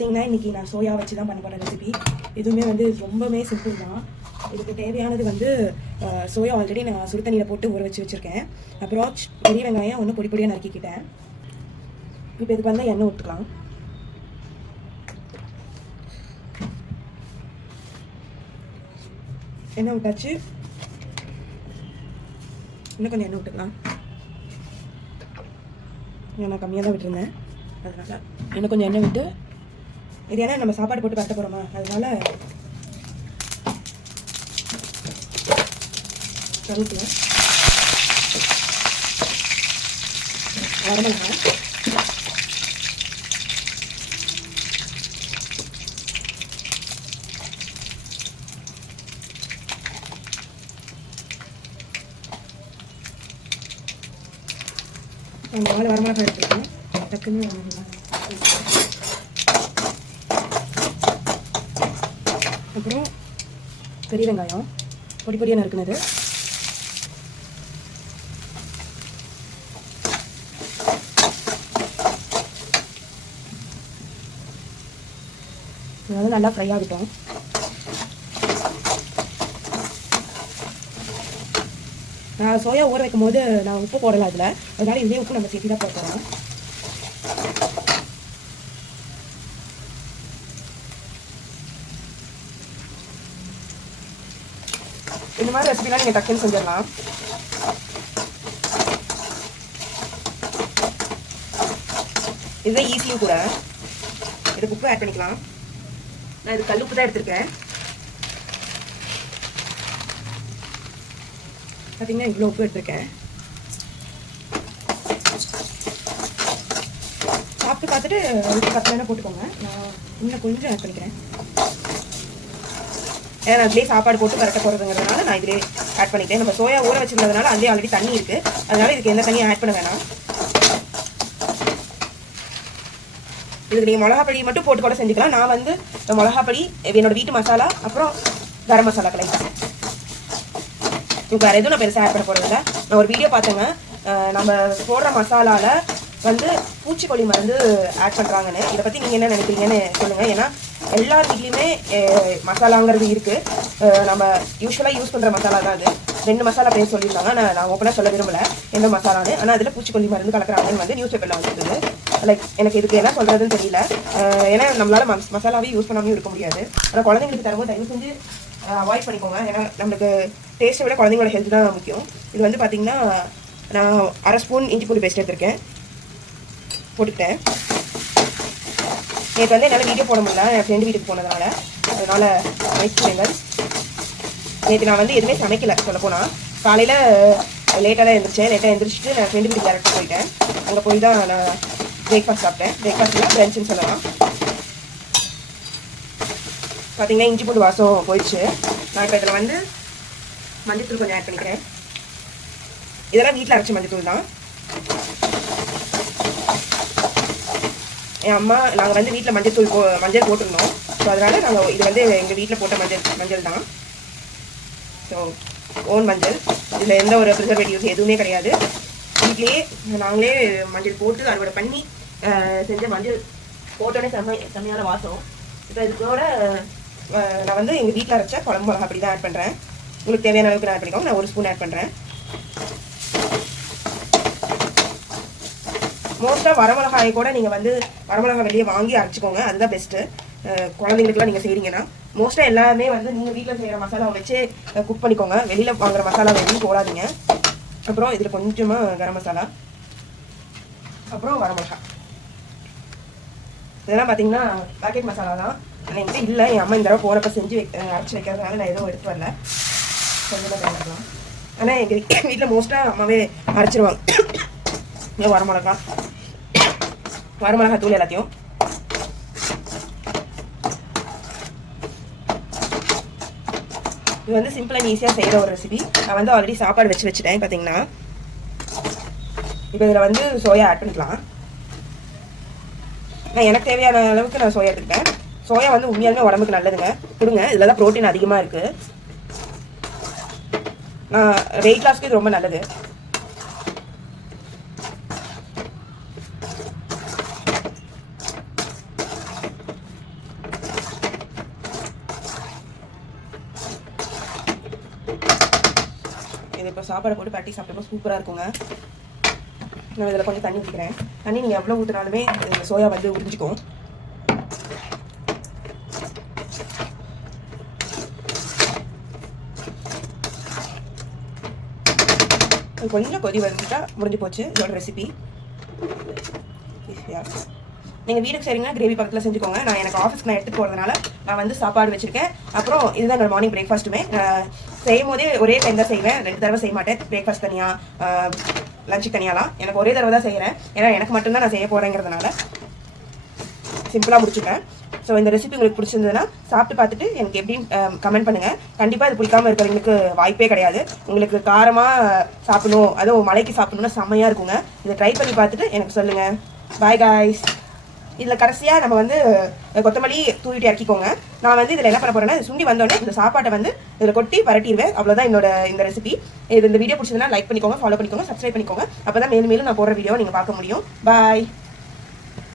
பார்த்தீங்கன்னா இன்றைக்கி நான் சோயா வச்சு தான் பண்ண போகிறேன் ரெசிபி. இதுவுமே வந்து ரொம்பவே சிம்பிள் தான். இதுக்கு தேவையானது வந்து சோயா ஆல்ரெடி நான் சுடு தண்ணியில் போட்டு ஊற வச்சு வச்சுருக்கேன். அப்புறம் பெரிய வெங்காயம் ஒன்று பொடி பொடியாக நறுக்கிக்கிட்டேன். இப்போ இதுக்கு வந்து எண்ணெய் ஊற்றுக்கலாம். எண்ணெய் விட்டாச்சு. இன்னும் கொஞ்சம் எண்ணெய் விட்டுக்கலாம். நான் கம்மியாக தான் விட்டுருந்தேன், அதனால் இன்னும் கொஞ்சம் எண்ணெய் விட்டு, இது ஏன்னா நம்ம சாப்பாடு போட்டு கட்ட போகிறோமா, அதனால கருவேப்பிலை, வரமிளகாய், நான் 4 வரமிளகாய் எடுத்துருக்கேன். டக்குன்னு அப்புறம் பெரிய வெங்காயம் பொடி பொடியாக நறுக்குனது, இது வந்து நல்லா ஃப்ரை ஆகட்டும். நான் சோயா ஊற வைக்கும் போது நான் உப்பு போடலை அதில், அதனால இதே உப்பு நம்ம சேர்த்து தான் போட்டுறோம். இந்த மாதிரி ரெசிபிலாம் நீங்கள் டக்குன்னு செஞ்சிடலாம். இதுதான் ஈஸியும் கூட. இதுக்கு உப்பு ஆட் பண்ணிக்கலாம். நான் இது கல்லுப்பு தான் எடுத்திருக்கேன். பார்த்தீங்கன்னா இவ்வளோ உப்பு எடுத்திருக்கேன். சாப்பிட்டு பார்த்துட்டு உப்பு பத்தலைன்னா போட்டுக்கோங்க. நான் இன்னும் கொஞ்சம் ஆட் பண்ணிக்கிறேன். ஏன்னா அதுலேயே சாப்பாடு போட்டு கரெக்டாக போகிறதுங்கிறதுனால நான் இதிலே ஆட் பண்ணிக்கிறேன். நம்ம சோயா ஊற வச்சுருந்ததுனால அதுலேயே ஆல்ரெடி தண்ணி இருக்குது, அதனால இதுக்கு எந்த தண்ணியும் ஆட் பண்ண வேணாம். இதுக்கு நீங்கள் மிளகாப்பொடி மட்டும் போட்டு கூட செஞ்சுக்கலாம். நான் வந்து மிளகாப்பொடி, என்னோடய வீட்டு மசாலா, அப்புறம் கரம் மசாலா கலெக்ட். இப்போ வேறு எதுவும் நான் பெருசாக ஆட் பண்ண போகிறதில்ல. நான் ஒரு வீடியோ பார்த்தேங்க, நம்ம போடுற மசாலாவில் வந்து பூச்சிக்கொல்லி மருந்து ஆட் பண்ணுறாங்கன்னு. இதை பற்றி நீங்கள் என்ன நினைக்கிறீங்கன்னு சொல்லுங்கள். ஏன்னா எல்லார் வீட்லேயுமே மசாலாங்கிறது இருக்குது. நம்ம யூஸ்வலாக யூஸ் பண்ணுற மசாலா தான் அது. 2 மசாலா பேர் சொல்லியிருந்தாங்க. நான் ஓப்பனாக சொல்ல விரும்பலை எந்த மசாலான்னு. ஆனால் அதில் பூச்சிக்கொல்லி மருந்து கலக்கிறாங்கன்னு வந்து நியூஸ் பேப்பரில் வந்துருக்குது. லைக் எனக்கு இதுக்கு என்ன சொல்கிறதுன்னு தெரியல. ஏன்னா நம்மளால் மசாலாவே யூஸ் பண்ணாமல் இருக்க முடியாது. ஆனால் குழந்தைங்களுக்கு தரும்போது தயவு செஞ்சு அவாய்ட் பண்ணிக்கோங்க. ஏன்னா நம்மளுக்கு டேஸ்ட்டை விட குழந்தைங்களோட ஹெல்த் தான் முக்கியம். இது வந்து பார்த்திங்கன்னா நான் 1/2 ஸ்பூன் இஞ்சி பூண்டு பேஸ்ட் எடுத்திருக்கேன், போட்டுக்கிட்டேன். நேற்று வந்து என்னால் வீடியோ போட முடியல, என் ஃப்ரெண்டு வீட்டுக்கு போனதுனால. அதனால் மைக்ரோவேவ் நேற்று நான் வந்து எதுவுமே சமைக்கலை சொல்லப்போனால். காலையில் லேட்டாக தான் எழுந்திரிச்சேன். லேட்டாக எழுந்திரிச்சிட்டு நான் ஃப்ரெண்டு வீட்டுக்கு டேரக்டாக போயிட்டேன். அங்கே போய் தான் நான் பிரேக்ஃபாஸ்ட் சாப்பிட்டேன். பிரேக்ஃபாஸ்ட்லாம் பிரன்ச்சுன்னு சொல்லலாம். பார்த்தீங்கன்னா இஞ்சி பூண்டு வாசம் போயிடுச்சு. நான் இப்போ இதில் வந்து மஞ்சத்தூள் கொஞ்சம் ஆட் பண்ணிக்கிறேன். இதெல்லாம் வீட்டில் அரைச்ச மஞ்சத்தூள் தான். என் அம்மா நாங்கள் வந்து வீட்டில் மஞ்சள் போட்டிருந்தோம். ஸோ அதனால் நாங்கள் இது வந்து எங்கள் வீட்டில் போட்ட மஞ்சள் தான். ஸோ ஓன் மஞ்சள். இதில் எந்த ஒரு ப்ரிசர்வேட்டிவ்ஸ் எதுவுமே கிடையாது. வீட்லேயே நாங்களே மஞ்சள் போட்டு அறுவடை பண்ணி செஞ்ச மஞ்சள் போட்டோன்னே செம்மையான வாசம். இப்போ இதுக்கோட நான் வந்து எங்கள் வீட்டில் அரைச்ச குழம்பு மிளகா அப்படி தான் ஆட் பண்ணுறேன். உங்களுக்கு தேவையான அளவுக்கு நான் ஆட் பண்ணிக்கோங்க. நான் 1 ஸ்பூன் ஆட் பண்ணுறேன். மோஸ்ட்டாக வரமிளகாயை கூட நீங்கள் வந்து வரமிளகாய் வெளியே வாங்கி அரைச்சிக்கோங்க, அதுதான் பெஸ்ட்டு. குழந்தைங்களுக்குலாம் நீங்கள் செய்கிறீங்கன்னா மோஸ்ட்டாக எல்லாமே வந்து நீங்கள் வீட்டில் செய்கிற மசாலாவை வச்சு குக் பண்ணிக்கோங்க. வெளியில் வாங்குகிற மசாலா வெளியும் போடாதீங்க. அப்புறம் இதில் கொஞ்சமாக கரம் மசாலா, அப்புறம் வரமிளகாய். இதெல்லாம் பார்த்தீங்கன்னா பேக்கெட் மசாலா தான். ஆனால் என்கிட்ட இல்லை, என் அம்மா இந்த தடவை போகிறப்ப செஞ்சு அரைச்சி வைக்கிறதுனால நான் எதுவும் எடுத்து வரல. கொஞ்சமாக தேவைப்படலாம். ஆனால் எங்கள் வீட்டில் மோஸ்ட்டாக அம்மாவே அரைச்சிருவாங்க. வரமிளகாய் தூள் எல்லாத்தையும். இது வந்து சிம்பிள் அண்ட் ஈஸியாக செய்கிற ஒரு ரெசிபி. நான் வந்து ஆல்ரெடி சாப்பாடு வச்சுட்டேன் பார்த்தீங்கன்னா. இப்போ இதில் வந்து சோயா ஆட் பண்ணிக்கலாம். நான் எனக்கு தேவையான அளவுக்கு நான் சோயா எடுத்துக்கிட்டேன். சோயா வந்து உண்மையாலுமே உடம்புக்கு நல்லதுங்க, கொடுங்க. இதில் தான் ப்ரோட்டீன் அதிகமாக இருக்குது. வெயிட் லாஸ்க்கு இது ரொம்ப நல்லது. இது இப்போ சாப்பாடை போட்டு பரட்டி சாப்பிட்டப்போ சூப்பராக இருக்குங்க. நான் இதில் கொஞ்சம் தண்ணி ஊற்றிக்கிறேன். தண்ணி நீங்கள் எவ்வளோ ஊற்றினாலுமே இந்த சோயா வந்து உறிஞ்சிக்கும். கொஞ்சம் கொதி வந்துட்டா முடிஞ்சு போச்சு இதோட ரெசிபி. நீங்கள் வீட்டுக்கு செய்றீங்கன்னா கிரேவி பக்கத்தில் செஞ்சுக்கோங்க. நான் எனக்கு ஆஃபீஸ்க்கு நான் எடுத்துகிட்டு போகிறதுனால நான் வந்து சாப்பாடு வச்சுருக்கேன். அப்புறம் இதுதான் என்னோட மார்னிங் பிரேக்ஃபாஸ்ட்டுமே. செய்யும் போதே ஒரே டைம் தான் செய்வேன், 2 தடவை செய்ய மாட்டேன். பிரேக்ஃபாஸ்ட் தனியாக லஞ்சுக்கு தனியாலாம் எனக்கு ஒரே தடவை தான் செய்கிறேன். ஏன்னா எனக்கு மட்டும்தான் நான் செய்ய போகிறேங்கிறதுனால சிம்பிளாக முடிச்சுப்பேன். ஸோ இந்த ரெசிபி உங்களுக்கு பிடிச்சிருந்ததுன்னா சாப்பிட்டு பார்த்துட்டு எனக்கு எப்படின்னு கமெண்ட் பண்ணுங்கள். கண்டிப்பாக இது பிடிக்காமல் இருக்கிறவங்களுக்கு வாய்ப்பே கிடையாது. உங்களுக்கு காரமாக சாப்பிடணும், அதுவும் மலைக்கு சாப்பிடணும்னா செம்மையாக இருக்குங்க. இதை ட்ரை பண்ணி பார்த்துட்டு எனக்கு சொல்லுங்கள். Bye guys. இதில் கடைசியாக நம்ம வந்து கொத்தமல்லி தூவிட்டு இறக்கிக்கோங்க. நான் வந்து இதில் என்ன பண்ண போகிறேன்னா, சுண்டி வந்தோடனே இந்த சாப்பாட்டை வந்து இதில் கொட்டி பரட்டிடுவேன். அவ்வளோதான் இந்த ரெசிபி. இந்த வீடியோ பிடிச்சதுன்னா லைக் பண்ணிக்கோங்க, ஃபாலோ பண்ணிக்கோங்க, சப்ஸ்கிரைப் பண்ணிக்கோங்க. அப்போ தான் மேலும் மேலும் நான் போடுற வீடியோவை நீங்கள் பார்க்க முடியும். பாய்.